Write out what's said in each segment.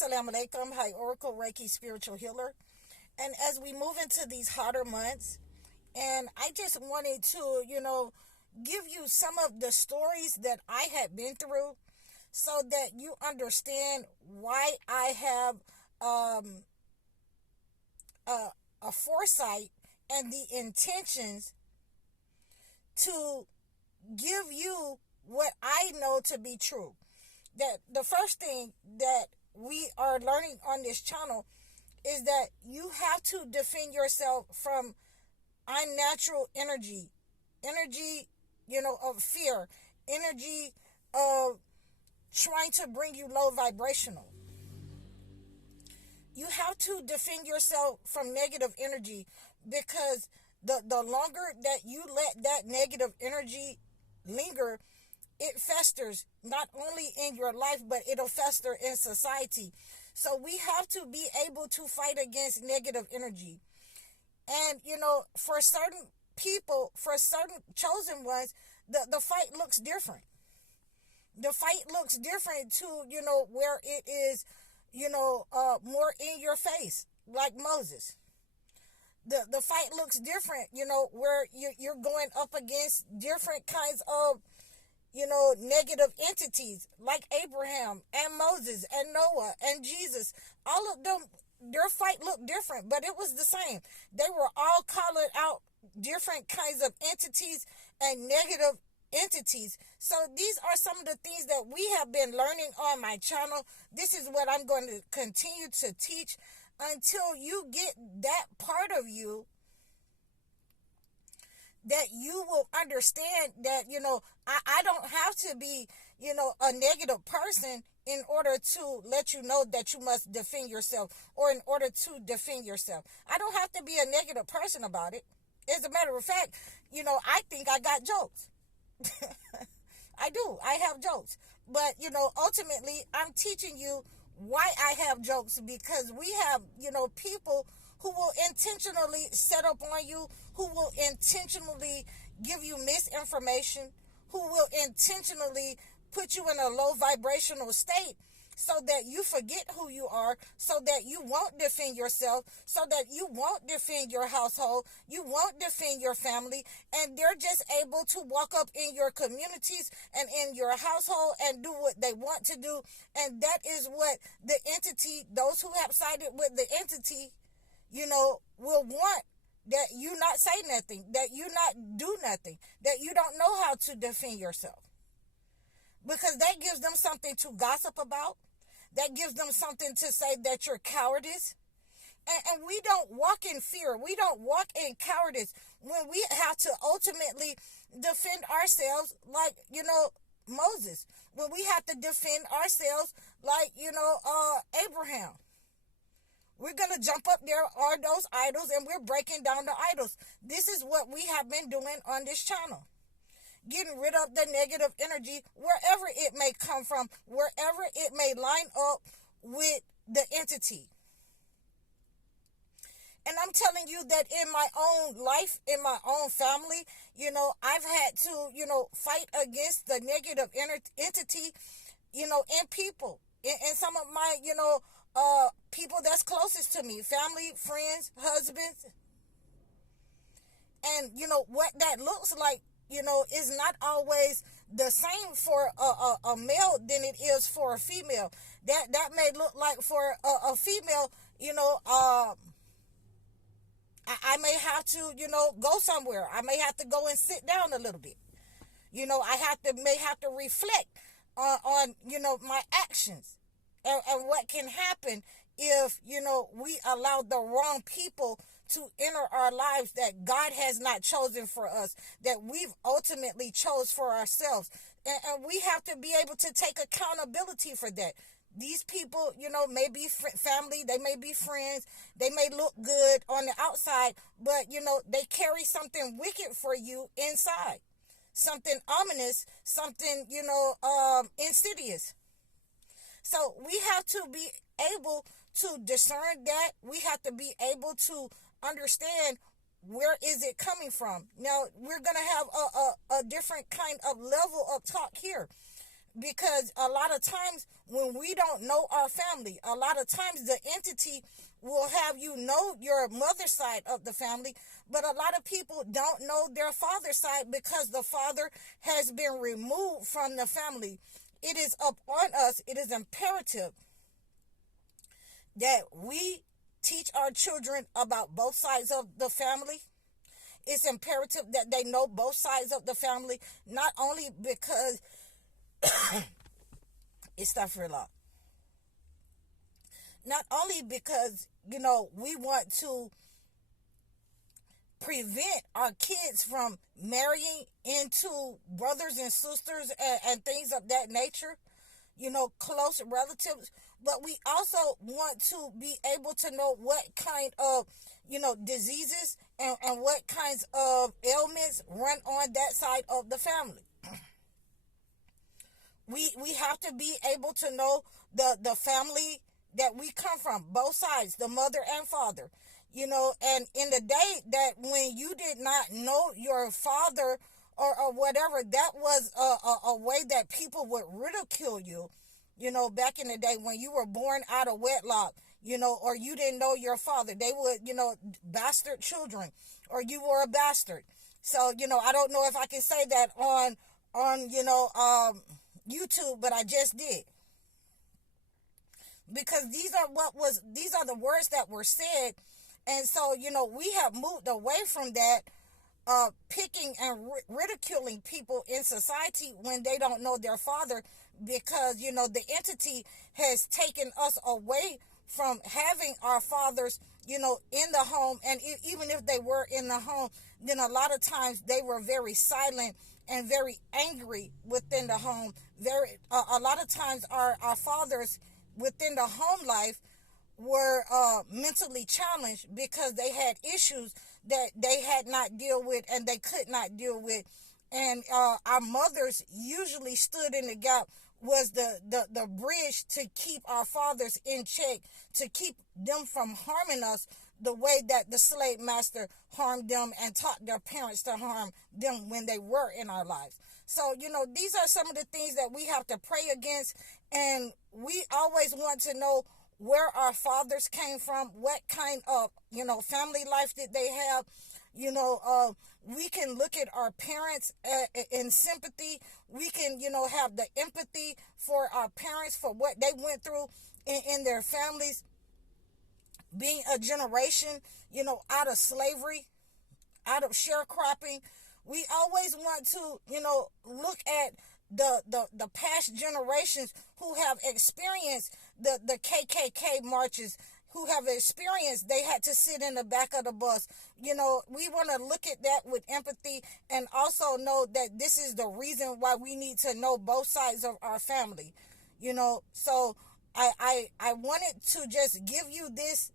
Assalamu alaikum. Hi, Oracle Reiki Spiritual Healer. And as we move into these hotter months, and I just wanted to, give you some of the stories that I had been through so that you understand why I have a foresight and the intentions to give you what I know to be true. That the first thing that we are learning on this channel is that you have to defend yourself from unnatural energy, of fear, energy of trying to bring you low vibrational. You have to defend yourself from negative energy, because the longer that you let that negative energy linger, it festers not only in your life, but it'll fester in society. So we have to be able to fight against negative energy. And, for certain people, for certain chosen ones, the fight looks different. The fight looks different to, where it is, more in your face, like Moses. The fight looks different, where you're going up against different kinds of, negative entities like Abraham and Moses and Noah and Jesus. All of them, their fight looked different, but it was the same. They were all calling out different kinds of entities and negative entities. So these are some of the things that we have been learning on my channel. This is what I'm going to continue to teach until you get that part of you, that you will understand that, I don't have to be, a negative person in order to let you know that you must defend yourself, or in order to defend yourself. I don't have to be a negative person about it. As a matter of fact, I think I got jokes. I do. I have jokes. But, ultimately, I'm teaching you why I have jokes, because we have, people who will intentionally set up on you, who will intentionally give you misinformation, who will intentionally put you in a low vibrational state so that you forget who you are, so that you won't defend yourself, so that you won't defend your household, you won't defend your family, and they're just able to walk up in your communities and in your household and do what they want to do. And that is what the entity, those who have sided with the entity, will want, that you not say nothing, that you not do nothing, that you don't know how to defend yourself. Because that gives them something to gossip about. That gives them something to say that you're cowardice. And we don't walk in fear. We don't walk in cowardice when we have to ultimately defend ourselves like, Moses. When we have to defend ourselves like, Abraham. We're going to jump up there are those idols, and we're breaking down the idols. This is what we have been doing on this channel. Getting rid of the negative energy wherever it may come from, wherever it may line up with the entity. And I'm telling you that in my own life, in my own family, I've had to, fight against the negative entity, in people. In some of my, people that's closest to me, family, friends, husbands. And, what that looks like, is not always the same for a male than it is for a female. That may look like for a female, I may have to, go somewhere. I may have to go and sit down a little bit. I may have to reflect on my actions and what can happen if, we allow the wrong people to enter our lives that God has not chosen for us, that we've ultimately chose for ourselves. And we have to be able to take accountability for that. These people, may be family, they may be friends, they may look good on the outside, but, they carry something wicked for you inside. Something ominous, something, insidious. So we have to be able to discern that. We have to be able to understand where is it coming from. Now, we're going to have a different kind of level of talk here. Because a lot of times when we don't know our family, a lot of times the entity will have you know your mother's side of the family, but a lot of people don't know their father's side because the father has been removed from the family. It is up on us, it is imperative that we teach our children about both sides of the family. It's imperative that they know both sides of the family, not only because it's not for long. Not only because, we want to prevent our kids from marrying into brothers and sisters and things of that nature, close relatives, but we also want to be able to know what kind of, diseases and what kinds of ailments run on that side of the family. We have to be able to know the family that we come from, both sides, the mother and father. And in the day that when you did not know your father or whatever, that was a way that people would ridicule you, back in the day when you were born out of wedlock, or you didn't know your father. They would, bastard children, or you were a bastard. So, I don't know if I can say that on YouTube, but I just did. Because these are the words that were said. And so, we have moved away from that, picking and ridiculing people in society when they don't know their father, because, the entity has taken us away from having our fathers, in the home. And even if they were in the home, then a lot of times they were very silent and very angry within the home. A lot of times our fathers within the home life were mentally challenged because they had issues that they had not dealt with and they could not deal with. And our mothers usually stood in the gap, was the bridge to keep our fathers in check, to keep them from harming us the way that the slave master harmed them and taught their parents to harm them when they were in our lives. So, these are some of the things that we have to pray against. And we always want to know where our fathers came from, what kind of, family life did they have. We can look at our parents in sympathy. We can, have the empathy for our parents, for what they went through in their families, being a generation, out of slavery, out of sharecropping. We always want to, look at the past generations who have experienced the KKK marches, who have experienced they had to sit in the back of the bus. We want to look at that with empathy and also know that this is the reason why we need to know both sides of our family. So I wanted to just give you this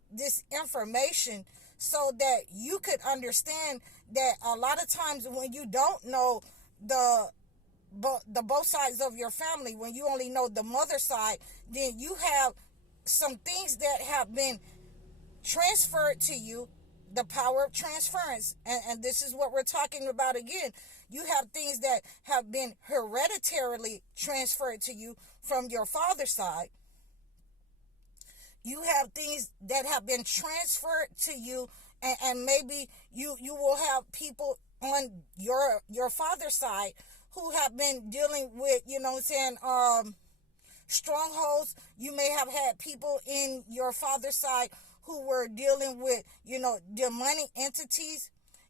information so that you could understand that a lot of times when you don't know the both sides of your family, when you only know the mother side, then you have some things that have been transferred to you, the power of transference. And this is what we're talking about again. You have things that have been hereditarily transferred to you from your father's side. You have things that have been transferred to you, and maybe you will have people on your father's side who have been dealing with, strongholds. You may have had people in your father's side who were dealing with, demonic entities,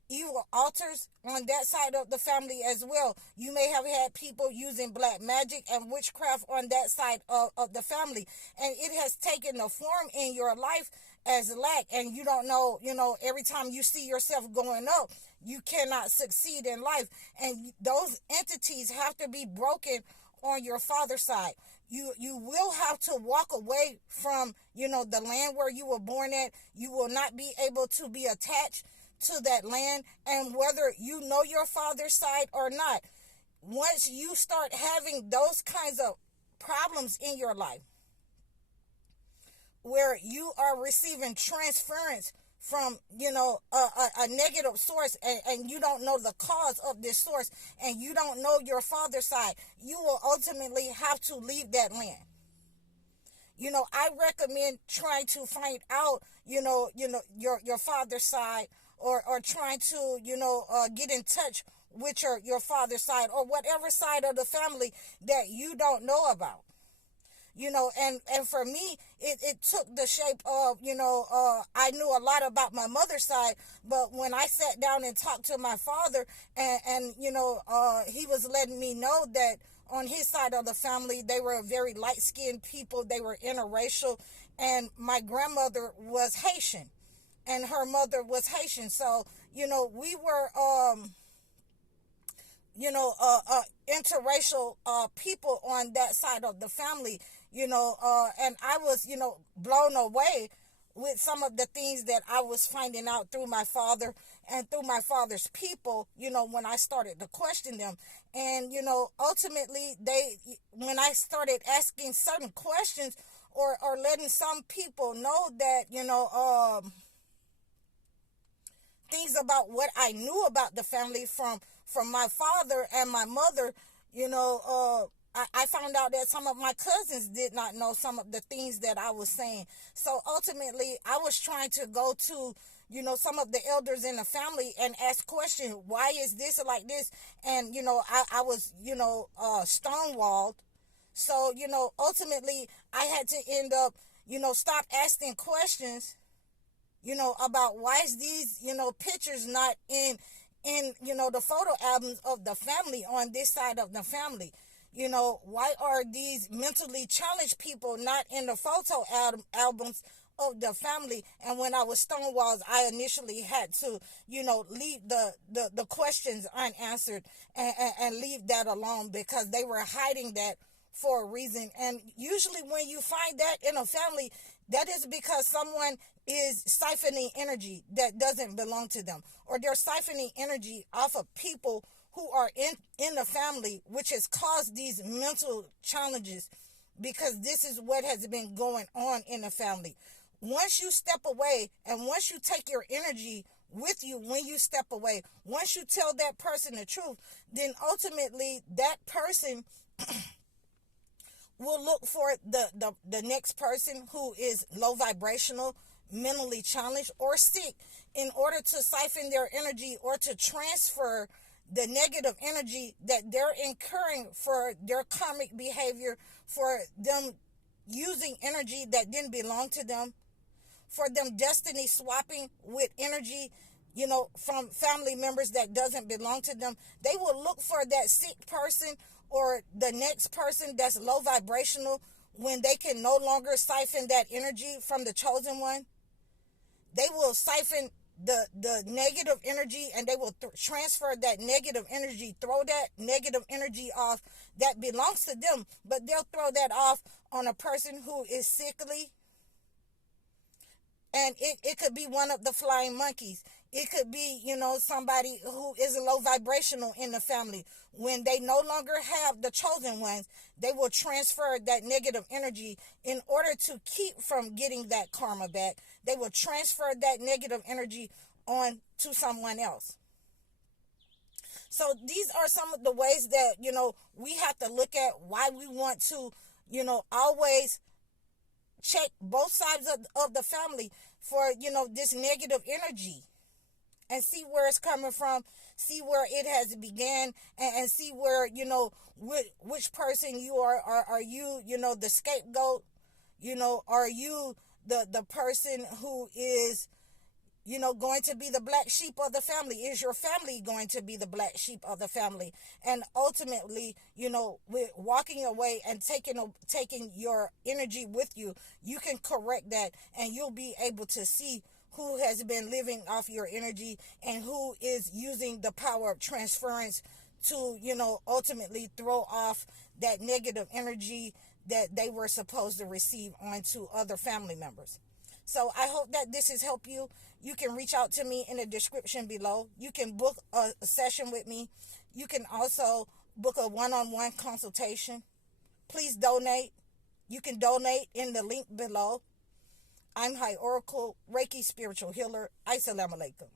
evil altars on that side of the family as well. You may have had people using black magic and witchcraft on that side of the family. And it has taken the form in your life as lack. And you don't know, every time you see yourself going up, you cannot succeed in life. And those entities have to be broken on your father's side. You will have to walk away from, the land where you were born at. You will not be able to be attached to that land. And whether you know your father's side or not, once you start having those kinds of problems in your life, where you are receiving transference from, a negative source, and you don't know the cause of this source, and you don't know your father's side, you will ultimately have to leave that land. I recommend trying to find out, your father's side, or trying to, get in touch with your father's side, or whatever side of the family that you don't know about. And for me, it took the shape of, I knew a lot about my mother's side, but when I sat down and talked to my father, and he was letting me know that on his side of the family, they were very light-skinned people, they were interracial, and my grandmother was Haitian, and her mother was Haitian, so, we were, interracial people on that side of the family, and I was, blown away with some of the things that I was finding out through my father and through my father's people, when I started to question them. And, ultimately, when I started asking certain questions, or letting some people know that, things about what I knew about the family from my father and my mother, I found out that some of my cousins did not know some of the things that I was saying. So ultimately, I was trying to go to, some of the elders in the family and ask questions. Why is this like this? And, I was, stonewalled. So, ultimately, I had to end up, stop asking questions, about why is these, pictures not in, the photo albums of the family on this side of the family. Why are these mentally challenged people not in the photo albums of the family? And when I was stonewalled, I initially had to, leave the questions unanswered, and leave that alone, because they were hiding that for a reason. And usually when you find that in a family, that is because someone is siphoning energy that doesn't belong to them, or they're siphoning energy off of people who are in the family, which has caused these mental challenges, because this is what has been going on in the family. Once you step away, and once you take your energy with you, when you step away, once you tell that person the truth, then ultimately that person will look for the next person who is low vibrational, mentally challenged, or sick, in order to siphon their energy, or to transfer the negative energy that they're incurring for their karmic behavior, for them using energy that didn't belong to them, for them destiny swapping with energy, from family members that doesn't belong to them. They will look for that sick person, or the next person that's low vibrational, when they can no longer siphon that energy from the chosen one. They will siphon the negative energy, and they will transfer that negative energy, throw that negative energy off that belongs to them, but they'll throw that off on a person who is sickly. And it could be one of the flying monkeys. It could be, somebody who is low vibrational in the family. When they no longer have the chosen ones, they will transfer that negative energy in order to keep from getting that karma back. They will transfer that negative energy on to someone else. So these are some of the ways that, we have to look at why we want to, always check both sides of the family for, this negative energy, and see where it's coming from, see where it has began, and see where, which person you are. Are you, the scapegoat? Are you the person who is, going to be the black sheep of the family? Is your family going to be the black sheep of the family? And ultimately, with walking away and taking your energy with you, you can correct that, and you'll be able to see who has been living off your energy, and who is using the power of transference to, ultimately throw off that negative energy that they were supposed to receive onto other family members. So I hope that this has helped you. You can reach out to me in the description below. You can book a session with me. You can also book a one-on-one consultation. Please donate. You can donate in the link below. I'm High Oracle, Reiki Spiritual Healer. Assalamu alaikum.